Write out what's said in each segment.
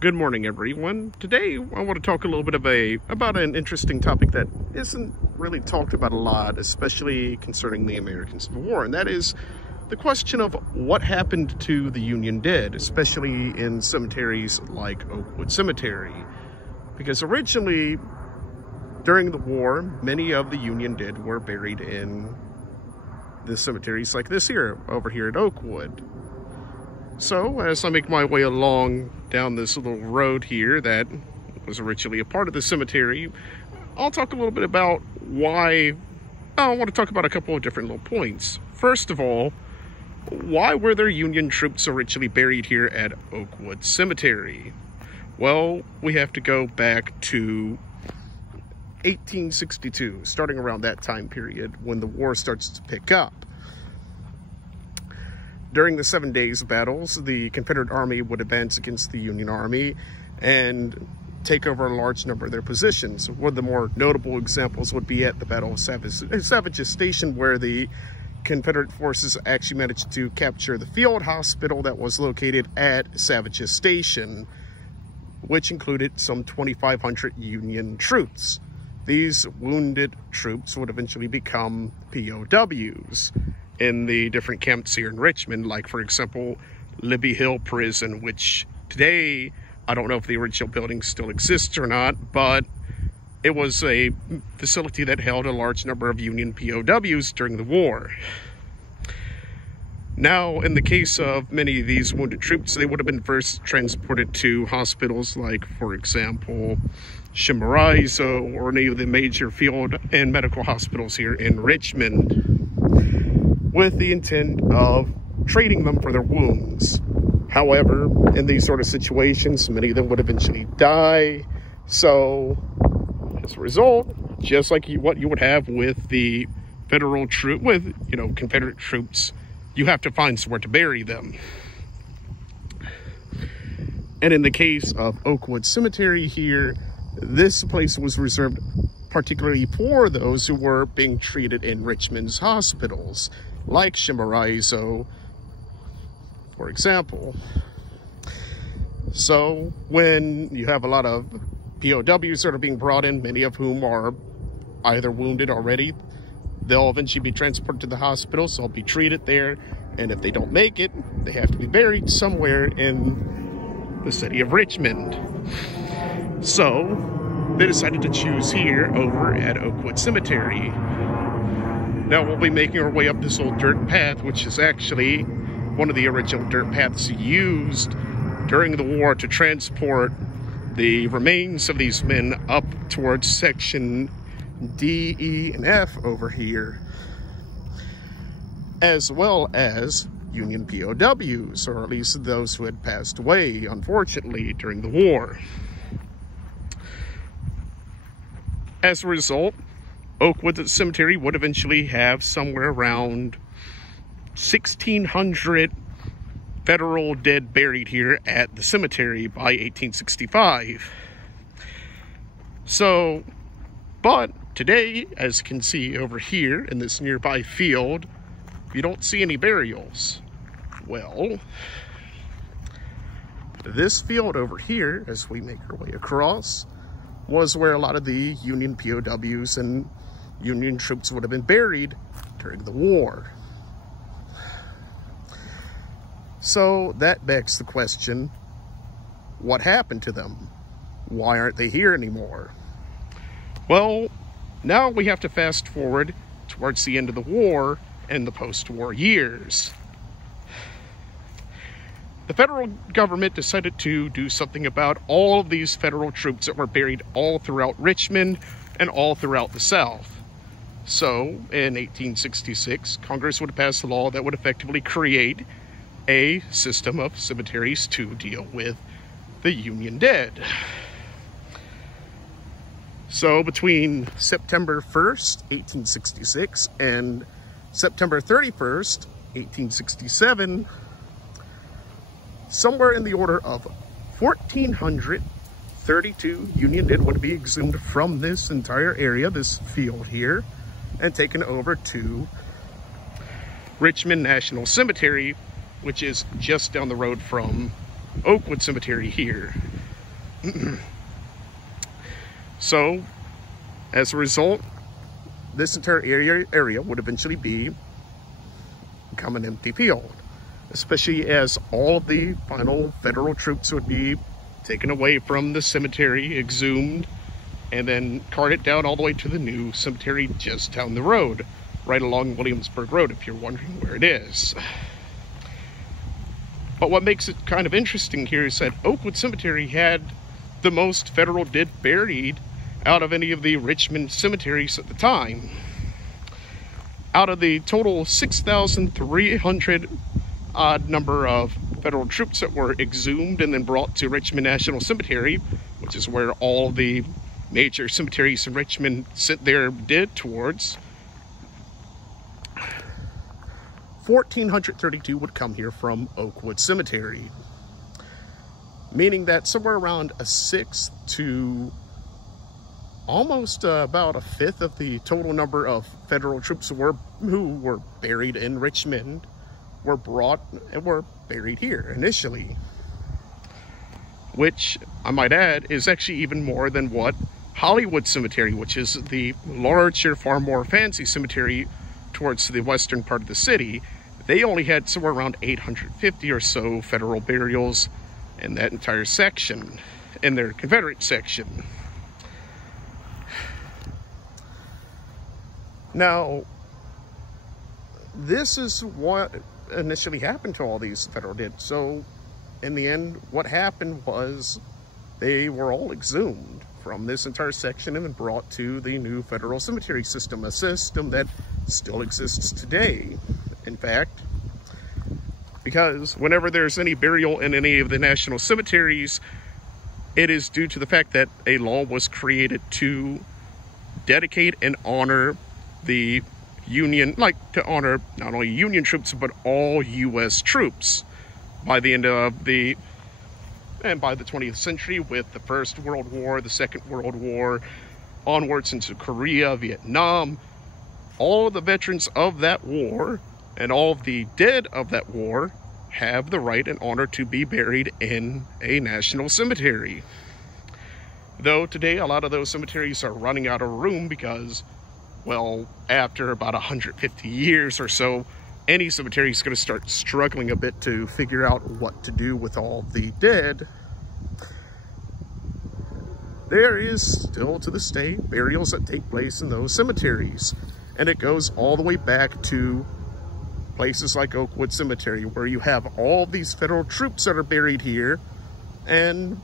Good morning, everyone. Today, I want to talk a little bit about an interesting topic that isn't really talked about a lot, especially concerning the American Civil War, and that is the question of what happened to the Union dead, especially in cemeteries like Oakwood Cemetery. Because originally, during the war, many of the Union dead were buried in the cemeteries like this here, over here at Oakwood. So, as I make my way along down this little road here that was originally a part of the cemetery, I'll talk a little bit about why. I want to talk about a couple of different little points. First of all, why were there Union troops originally buried here at Oakwood Cemetery? Well, we have to go back to 1862, starting around that time period when the war starts to pick up. During the 7 days battles, the Confederate Army would advance against the Union Army and take over a large number of their positions. One of the more notable examples would be at the Battle of Savage's Station, where the Confederate forces actually managed to capture the field hospital that was located at Savage's Station, which included some 2,500 Union troops. These wounded troops would eventually become POWs in the different camps here in Richmond, like, for example, Libby Prison, which today, I don't know if the original building still exists or not, but it was a facility that held a large number of Union POWs during the war. Now, in the case of many of these wounded troops, they would have been first transported to hospitals like, for example, Chimborazo, or any of the major field and medical hospitals here in Richmond, with the intent of treating them for their wounds. However, in these sort of situations, many of them would eventually die. So, as a result, just like what you would have with the Confederate troops, you have to find somewhere to bury them. And in the case of Oakwood Cemetery here, this place was reserved particularly for those who were being treated in Richmond's hospitals, like Chimborazo, for example. So when you have a lot of POWs that are being brought in, many of whom are either wounded already, they'll eventually be transported to the hospital, so they'll be treated there, and if they don't make it, they have to be buried somewhere in the city of Richmond. So they decided to choose here over at Oakwood Cemetery. Now we'll be making our way up this old dirt path, which is actually one of the original dirt paths used during the war to transport the remains of these men up towards section D, E, and F over here, as well as Union POWs, or at least those who had passed away, unfortunately, during the war. As a result, Oakwood Cemetery would eventually have somewhere around 1,600 Federal dead buried here at the cemetery by 1865. So, but today, as you can see over here in this nearby field, you don't see any burials. Well, this field over here, as we make our way across, was where a lot of the Union POWs and Union troops would have been buried during the war. So that begs the question, what happened to them? Why aren't they here anymore? Well, now we have to fast forward towards the end of the war and the post-war years. The federal government decided to do something about all of these federal troops that were buried all throughout Richmond and all throughout the South. So, in 1866, Congress would pass a law that would effectively create a system of cemeteries to deal with the Union dead. So, between September 1st, 1866, and September 31st, 1867, somewhere in the order of 1,432 Union dead would be exhumed from this entire area, this field here, and taken over to Richmond National Cemetery, which is just down the road from Oakwood Cemetery here. So, as a result, this entire area would eventually become an empty field, especially as all of the final federal troops would be taken away from the cemetery, exhumed, and then carted down all the way to the new cemetery just down the road, right along Williamsburg Road, if you're wondering where it is. But what makes it kind of interesting here is that Oakwood Cemetery had the most federal dead buried out of any of the Richmond cemeteries at the time. Out of the total 6,300 odd number of federal troops that were exhumed and then brought to Richmond National Cemetery, which is where all the major cemeteries in Richmond sit their dead towards, 1,432 would come here from Oakwood Cemetery, meaning that somewhere around a sixth to almost about a fifth of the total number of federal troops who were buried in Richmond were brought and were buried here initially, which I might add is actually even more than what Hollywood Cemetery, which is the larger, far more fancy cemetery towards the western part of the city, they only had somewhere around 850 or so federal burials in that entire section, in their Confederate section. Now, this is what initially happened to all these federal dead. So, in the end, what happened was they were all exhumed from this entire section and then brought to the new federal cemetery system, a system that still exists today. In fact, because whenever there's any burial in any of the national cemeteries, it is due to the fact that a law was created to dedicate and honor the Union, like to honor not only Union troops, but all U.S. troops by the end of the 20th century, with the First World War, the Second World War, onwards into Korea, Vietnam. All of the veterans of that war and all of the dead of that war have the right and honor to be buried in a national cemetery. Though today a lot of those cemeteries are running out of room because, well, after about 150 years or so, any cemetery is going to start struggling a bit to figure out what to do with all the dead. There is still to this day burials that take place in those cemeteries, and it goes all the way back to places like Oakwood Cemetery, where you have all these federal troops that are buried here, and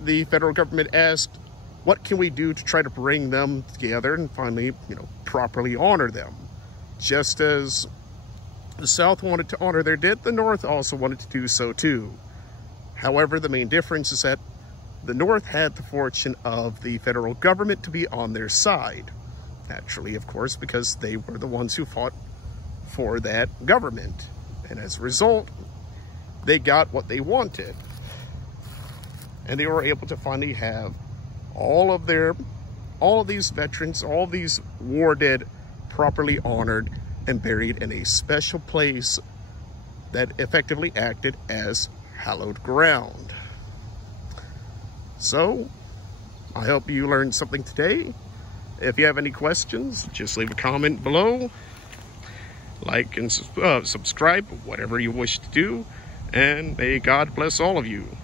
the federal government asked, what can we do to try to bring them together and finally, properly honor them? Just as the South wanted to honor their dead, the North also wanted to do so too. However, the main difference is that the North had the fortune of the federal government to be on their side. Naturally, of course, because they were the ones who fought for that government. And as a result, they got what they wanted. And they were able to finally have all of these veterans, all these war dead, properly honored and buried in a special place that effectively acted as hallowed ground. So, I hope you learned something today. If you have any questions, just leave a comment below. Like and subscribe, whatever you wish to do. And may God bless all of you.